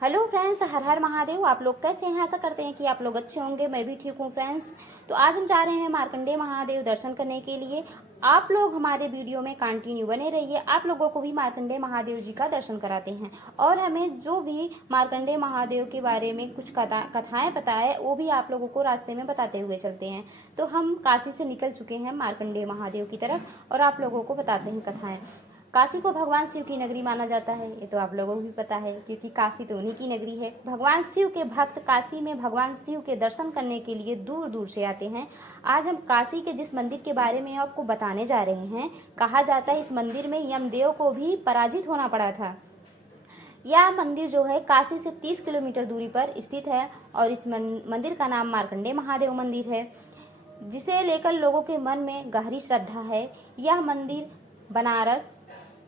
Hello friends, हर हर महादेव। आप लोग कैसे हैं? आशा करते हैं कि आप लोग अच्छे होंगे। मैं भी ठीक हूँ फ्रेंड्स। तो आज हम जा रहे हैं मार्कंडेय महादेव दर्शन करने के लिए। आप लोग हमारे वीडियो में कंटिन्यू बने रहिए। आप लोगों को भी मार्कंडेय महादेव जी का दर्शन कराते हैं और हमें जो भी मार्कंडेय महादेव के बारे में कुछ कथाएं पता है वो भी आप लोगों को रास्ते में बताते हुए चलते हैं। तो हम काशी से निकल चुके हैं मार्कंडेय महादेव की तरफ और आप लोगों को बताते हैं कथाएं। काशी को भगवान शिव की नगरी माना जाता है, ये तो आप लोगों को भी पता है, क्योंकि काशी तो उन्हीं की नगरी है। भगवान शिव के भक्त काशी में भगवान शिव के दर्शन करने के लिए दूर दूर से आते हैं। आज हम काशी के जिस मंदिर के बारे में आपको बताने जा रहे हैं, कहा जाता है इस मंदिर में यमदेव को भी पराजित होना पड़ा था। यह मंदिर जो है काशी से 30 किलोमीटर दूरी पर स्थित है और इस मंदिर का नाम मार्कंडेय महादेव मंदिर है, जिसे लेकर लोगों के मन में गहरी श्रद्धा है। यह मंदिर बनारस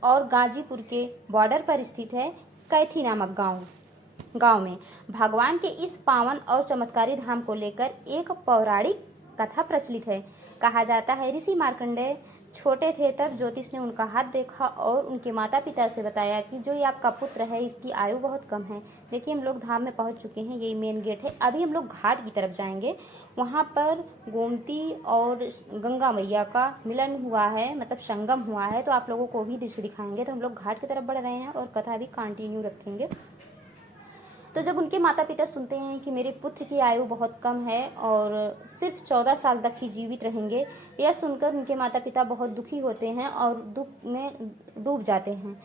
और गाजीपुर के बॉर्डर पर स्थित है। कैथी नामक गांव में भगवान के इस पावन और चमत्कारी धाम को लेकर एक पौराणिक कथा प्रचलित है। कहा जाता है ऋषि मार्कंडेय छोटे थे तब ज्योतिष ने उनका हाथ देखा और उनके माता पिता से बताया कि जो ये आपका पुत्र है इसकी आयु बहुत कम है। देखिए, हम लोग धाम में पहुंच चुके हैं, यही मेन गेट है। अभी हम लोग घाट की तरफ जाएंगे। वहाँ पर गोमती और गंगा मैया का मिलन हुआ है, मतलब संगम हुआ है, तो आप लोगों को भी दृश्य दिखाएंगे। तो हम लोग घाट की तरफ बढ़ रहे हैं और कथा भी कंटिन्यू रखेंगे। तो जब उनके माता पिता सुनते हैं कि मेरे पुत्र की आयु बहुत कम है और सिर्फ 14 साल तक ही जीवित रहेंगे, यह सुनकर उनके माता पिता बहुत दुखी होते हैं और दुख में डूब जाते हैं।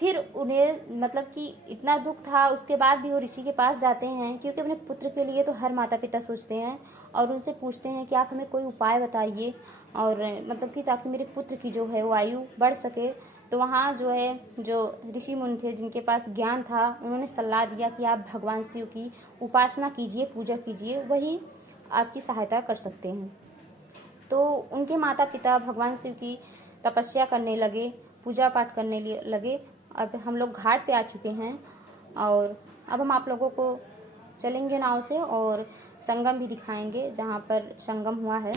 फिर उन्हें मतलब कि इतना दुख था, उसके बाद भी वो ऋषि के पास जाते हैं, क्योंकि अपने पुत्र के लिए तो हर माता पिता सोचते हैं, और उनसे पूछते हैं कि आप हमें कोई उपाय बताइए और मतलब कि ताकि मेरे पुत्र की जो है वो आयु बढ़ सके। तो वहाँ जो है, जो ऋषि मुनि थे जिनके पास ज्ञान था, उन्होंने सलाह दिया कि आप भगवान शिव की उपासना कीजिए, पूजा कीजिए, वही आपकी सहायता कर सकते हैं। तो उनके माता पिता भगवान शिव की तपस्या करने लगे, पूजा पाठ करने लगे। अब हम लोग घाट पे आ चुके हैं और अब हम आप लोगों को चलेंगे नाव से और संगम भी दिखाएंगे जहाँ पर संगम हुआ है।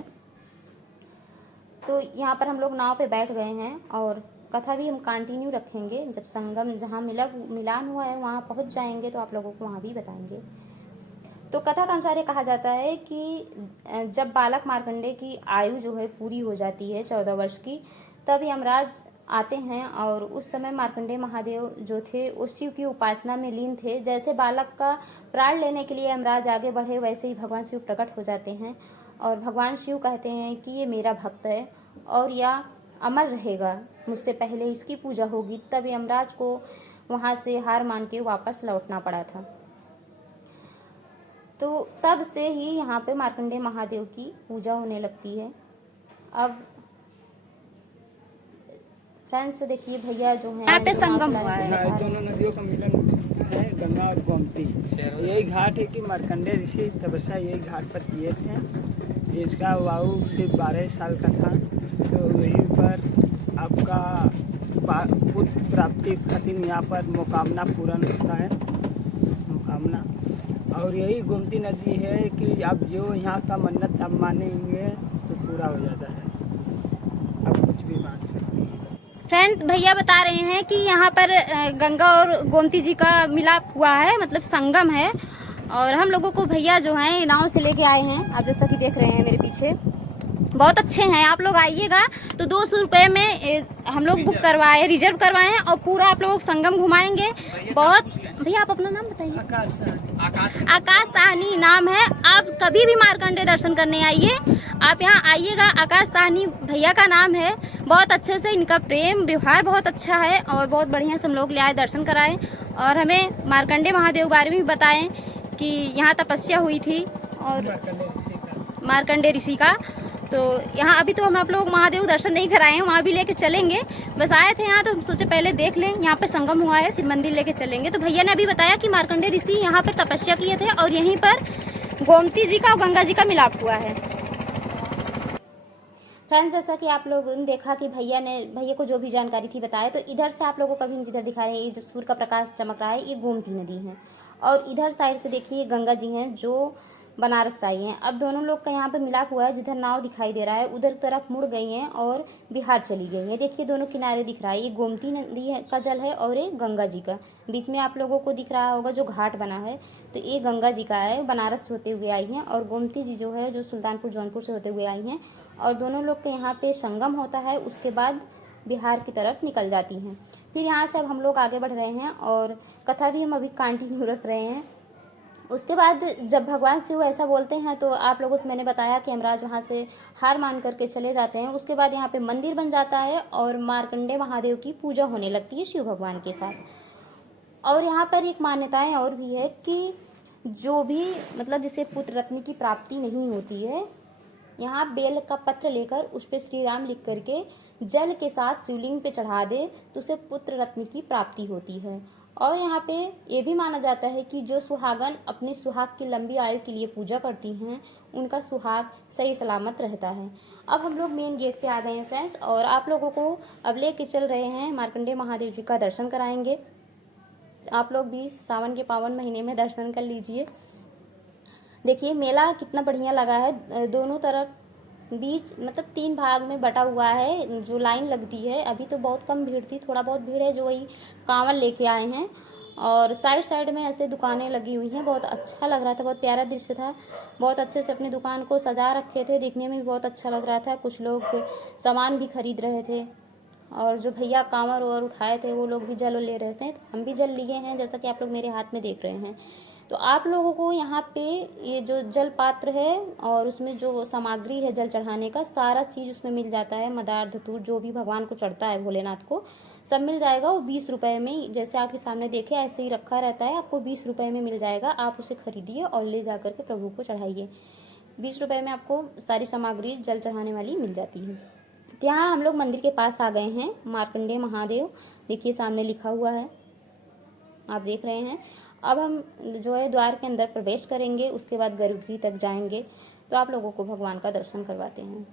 तो यहाँ पर हम लोग नाव पे बैठ गए हैं और कथा भी हम कंटिन्यू रखेंगे। जब संगम जहाँ मिलान हुआ है वहाँ पहुँच जाएंगे तो आप लोगों को वहाँ भी बताएंगे। तो कथा के अनुसार ये कहा जाता है कि जब बालक मार्कंडेय की आयु जो है पूरी हो जाती है 14 वर्ष की, तब यमराज आते हैं और उस समय मार्कंडेय महादेव जो थे उस शिव की उपासना में लीन थे। जैसे बालक का प्राण लेने के लिए यमराज आगे बढ़े, वैसे ही भगवान शिव प्रकट हो जाते हैं और भगवान शिव कहते हैं कि ये मेरा भक्त है और यह अमर रहेगा, मुझसे पहले इसकी पूजा होगी। तब यमराज को वहाँ से हार मान के वापस लौटना पड़ा था। तो तब से ही यहाँ पे मार्कंडेय महादेव की पूजा होने लगती है। अब फ्रेंड्स देखिए, भैया जो है यहाँ पे संगम हुआ है, दोनों नदियों का मिलन है, गंगा और गोमती। यही घाट है कि मार्कंडेय ऋषि तपस्या यही घाट पर किए थे, जिसका वायु सिर्फ 12 साल का था। तो वहीं पर आपका पुत्र प्राप्ति खातिर यहाँ पर मुकामना पूर्ण होता है, मुकामना। और यही गोमती नदी है कि आप जो यहाँ का मन्नत आप मानेंगे तो पूरा हो जाता है, आप कुछ भी मान सकते हैं। फ्रेंड भैया बता रहे हैं कि यहाँ पर गंगा और गोमती जी का मिलाप हुआ है, मतलब संगम है। और हम लोगों को भैया जो हैं नाव से लेके आए हैं, आप जैसा कि देख रहे हैं मेरे पीछे, बहुत अच्छे हैं। आप लोग आइएगा तो 200 रुपये में हम लोग बुक करवाए, रिजर्व करवाए हैं और पूरा आप लोग संगम घुमाएंगे। बहुत भैया, आप अपना नाम बताइए। आकाश साहनी नाम है। आप कभी भी मार्कंडेय दर्शन करने आइए, आप यहाँ आइएगा। आकाश साहनी भैया का नाम है। बहुत अच्छे से इनका प्रेम व्यवहार बहुत अच्छा है और बहुत बढ़िया से हम लोग ले आए, दर्शन कराएं और हमें मार्कंडेय महादेव बारे में भी बताएं कि यहाँ तपस्या हुई थी और मार्कंडेय ऋषि का। तो यहाँ अभी तो हम आप लोग महादेव दर्शन नहीं कराए हैं, वहाँ भी लेके चलेंगे। बस आए थे यहाँ तो हम सोचे पहले देख लें, यहाँ पे संगम हुआ है, फिर मंदिर लेके चलेंगे। तो भैया ने अभी बताया कि मार्कंडेय ऋषि यहाँ पर तपस्या किए थे और यहीं पर गोमती जी का और गंगा जी का मिलाप हुआ है। फ्रेंड्स, जैसा कि आप लोगों ने देखा कि भैया को जो भी जानकारी थी बताया, तो इधर से आप लोगों को कभी जिधर दिखा रहे हैं, ये जो सूर्य का प्रकाश चमक रहा है, ये गोमती नदी है। और इधर साइड से देखिए गंगा जी हैं, जो बनारस आई हैं। अब दोनों लोग का यहाँ पे मिलाप हुआ है, जिधर नाव दिखाई दे रहा है उधर तरफ मुड़ गई हैं और बिहार चली गई हैं। देखिए दोनों किनारे दिख रहा है, ये गोमती नदी का जल है और ये गंगा जी का। बीच में आप लोगों को दिख रहा होगा जो घाट बना है, तो ये गंगा जी का है, बनारस होते हुए आई हैं, और गोमती जी जो है जो सुल्तानपुर जौनपुर से होते हुए आई हैं। और दोनों लोग के यहाँ पे संगम होता है, उसके बाद बिहार की तरफ निकल जाती हैं। फिर यहाँ से अब हम लोग आगे बढ़ रहे हैं और कथा भी हम अभी कंटिन्यू रख रहे हैं। उसके बाद जब भगवान शिव ऐसा बोलते हैं तो आप लोगों से मैंने बताया कि यमराज वहाँ से हार मान करके चले जाते हैं। उसके बाद यहाँ पे मंदिर बन जाता है और मार्कंडे महादेव की पूजा होने लगती है शिव भगवान के साथ। और यहाँ पर एक मान्यताएं और भी है कि जो भी मतलब जिसे पुत्र रत्न की प्राप्ति नहीं होती है, यहाँ बेल का पत्र लेकर उस पर श्री राम लिख करके जल के साथ शिवलिंग पे चढ़ा दे तो उसे पुत्र रत्न की प्राप्ति होती है। और यहाँ पे ये भी माना जाता है कि जो सुहागन अपने सुहाग की लंबी आयु के लिए पूजा करती हैं उनका सुहाग सही सलामत रहता है। अब हम लोग मेन गेट पे आ गए हैं फ्रेंड्स, और आप लोगों को अब लेके चल रहे हैं मार्कंडे महादेव जी का दर्शन कराएंगे। आप लोग भी सावन के पावन महीने में दर्शन कर लीजिए। देखिए मेला कितना बढ़िया लगा है, दोनों तरफ बीच मतलब 3 भाग में बटा हुआ है। जो लाइन लगती है अभी तो बहुत कम भीड़ थी, थोड़ा बहुत भीड़ है जो वही कांवड़ लेके आए हैं, और साइड साइड में ऐसे दुकानें लगी हुई हैं। बहुत अच्छा लग रहा था, बहुत प्यारा दृश्य था। बहुत अच्छे से अपनी दुकान को सजा रखे थे, देखने में भी बहुत अच्छा लग रहा था। कुछ लोग सामान भी खरीद रहे थे, और जो भैया कांवड़ और उठाए थे वो लोग भी जल ले रहे थे। हम भी जल लिए हैं जैसा कि आप लोग मेरे हाथ में देख रहे हैं। तो आप लोगों को यहाँ पे ये जो जल पात्र है और उसमें जो सामग्री है जल चढ़ाने का, सारा चीज़ उसमें मिल जाता है। मदार धतूर जो भी भगवान को चढ़ता है भोलेनाथ को, सब मिल जाएगा। वो 20 रुपये में, जैसे आपके सामने देखे ऐसे ही रखा रहता है, आपको 20 रुपये में मिल जाएगा। आप उसे खरीदिए और ले जा करके प्रभु को चढ़ाइए। 20 रुपये में आपको सारी सामग्री जल चढ़ाने वाली मिल जाती है। तो यहाँ हम लोग मंदिर के पास आ गए हैं, मार्कंडे महादेव देखिए सामने लिखा हुआ है, आप देख रहे हैं। अब हम जो है द्वार के अंदर प्रवेश करेंगे, उसके बाद गर्भगृह तक जाएंगे। तो आप लोगों को भगवान का दर्शन करवाते हैं।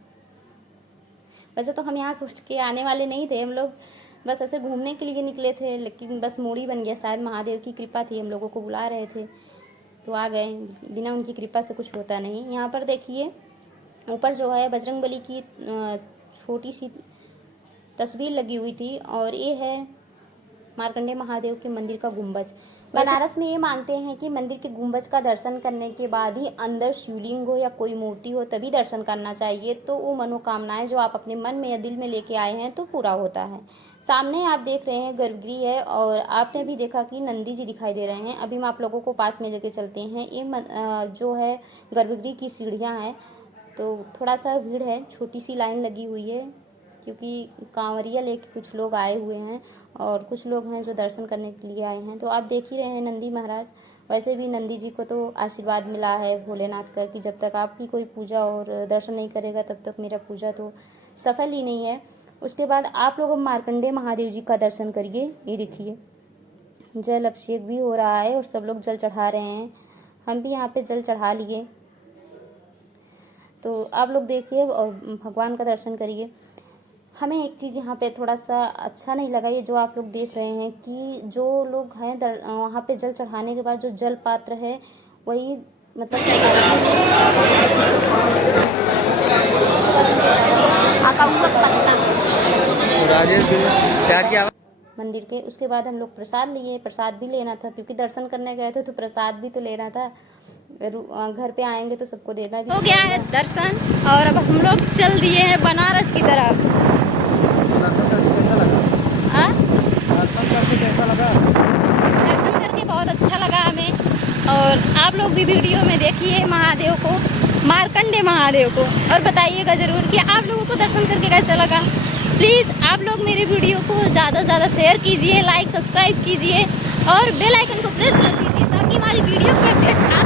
वैसे तो हम यहाँ सोच के आने वाले नहीं थे, हम लोग बस ऐसे घूमने के लिए निकले थे, लेकिन बस मूड़ी बन गया। शायद महादेव की कृपा थी, हम लोगों को बुला रहे थे तो आ गए। बिना उनकी कृपा से कुछ होता नहीं। यहाँ पर देखिए ऊपर जो है बजरंगबली की छोटी सी तस्वीर लगी हुई थी, और ये है मार्कंडे महादेव के मंदिर का गुंबज। बनारस में ये मानते हैं कि मंदिर के गुंबज का दर्शन करने के बाद ही अंदर शिवलिंग हो या कोई मूर्ति हो तभी दर्शन करना चाहिए, तो वो मनोकामनाएं जो आप अपने मन में या दिल में लेके आए हैं तो पूरा होता है। सामने आप देख रहे हैं गर्भगृह है, और आपने भी देखा कि नंदी जी दिखाई दे रहे हैं। अभी हम आप लोगों को पास में लेके चलते हैं। ये जो है गर्भगृह की सीढ़ियाँ हैं, तो थोड़ा सा भीड़ है, छोटी सी लाइन लगी हुई है क्योंकि कांवरिया लेके कुछ लोग आए हुए हैं और कुछ लोग हैं जो दर्शन करने के लिए आए हैं। तो आप देख ही रहे हैं नंदी महाराज। वैसे भी नंदी जी को तो आशीर्वाद मिला है भोलेनाथ का कि जब तक आपकी कोई पूजा और दर्शन नहीं करेगा तब तक मेरा पूजा तो सफल ही नहीं है। उसके बाद आप लोग मार्कंडे महादेव जी का दर्शन करिए। ये देखिए जल अभिषेक भी हो रहा है और सब लोग जल चढ़ा रहे हैं। हम भी यहाँ पे जल चढ़ा लिए, तो आप लोग देखिए और भगवान का दर्शन करिए। हमें एक चीज़ यहाँ पे थोड़ा सा अच्छा नहीं लगा, ये जो आप लोग देख रहे हैं कि जो लोग हैं वहाँ पे जल चढ़ाने के बाद जो जल पात्र है वही मतलब मंदिर के। उसके बाद हम लोग प्रसाद लिए, प्रसाद भी लेना था क्योंकि दर्शन करने गए थे तो प्रसाद भी तो लेना था। घर पे आएंगे तो सबको देना भी। हो गया है दर्शन और अब हम लोग चल दिए हैं बनारस की तरफ। कैसा लगा? दर्शन करके बहुत अच्छा लगा हमें। और आप लोग भी वीडियो में देखिए महादेव को, मार्कंडे महादेव को, और बताइएगा ज़रूर कि आप लोगों को दर्शन करके कैसा लगा। प्लीज़ आप लोग मेरे वीडियो को ज़्यादा से ज़्यादा शेयर कीजिए, लाइक सब्सक्राइब कीजिए और बेल आइकन को प्रेस कर दीजिए ताकि हमारी वीडियो की अपडेट